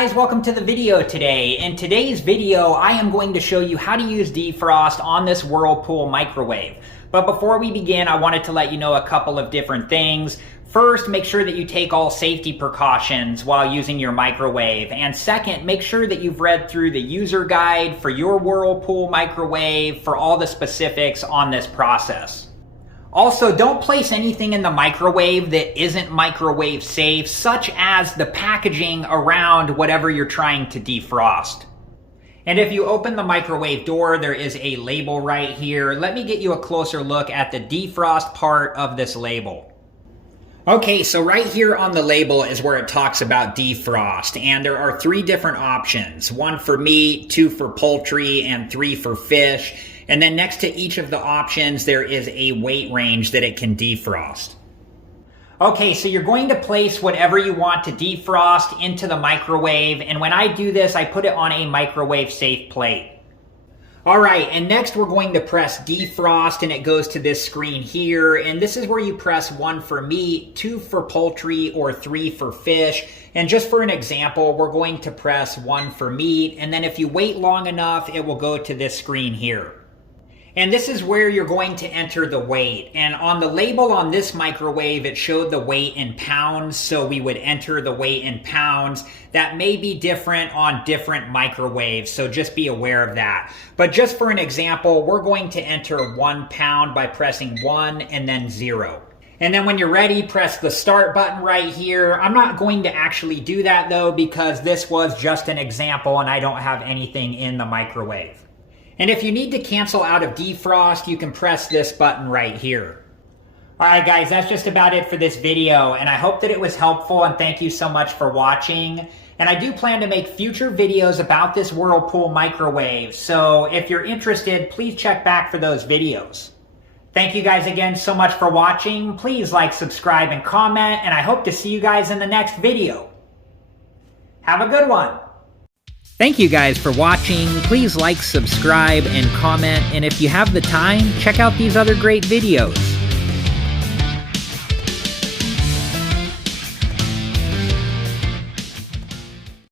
guys, welcome to the video today. In today's video, I am going to show you how to use defrost on this Whirlpool microwave. But before we begin, I wanted to let you know a couple of different things. First, make sure that you take all safety precautions while using your microwave. And second, make sure that you've read through the user guide for your Whirlpool microwave for all the specifics on this process. Also, don't place anything in the microwave that isn't microwave safe, such as the packaging around whatever you're trying to defrost. And if you open the microwave door, there is a label right here. Let me get you a closer look at the defrost part of this label. Okay, so right here on the label is where it talks about defrost, and there are 3 different options. 1 for meat, 2 for poultry, and 3 for fish. And then next to each of the options, there is a weight range that it can defrost. Okay, so you're going to place whatever you want to defrost into the microwave, and when I do this, I put it on a microwave safe plate. Alright, and next we're going to press defrost, and it goes to this screen here, and this is where you press 1 for meat, 2 for poultry, or 3 for fish. And just for an example, we're going to press 1 for meat, and then if you wait long enough, it will go to this screen here. And this is where you're going to enter the weight. And on the label on this microwave, it showed the weight in pounds, so we would enter the weight in pounds. That may be different on different microwaves, so just be aware of that. But just for an example, we're going to enter 1 pound by pressing 1 and then 0. And then when you're ready, press the start button right here. I'm not going to actually do that though, because this was just an example and I don't have anything in the microwave. And if you need to cancel out of defrost, you can press this button right here. Alright guys, that's just about it for this video, and I hope that it was helpful, and thank you so much for watching. And I do plan to make future videos about this Whirlpool microwave, so if you're interested, please check back for those videos. Thank you guys again so much for watching. Please like, subscribe, and comment, and I hope to see you guys in the next video. Have a good one! Thank you guys for watching. Please like, subscribe, and comment, and if you have the time, check out these other great videos.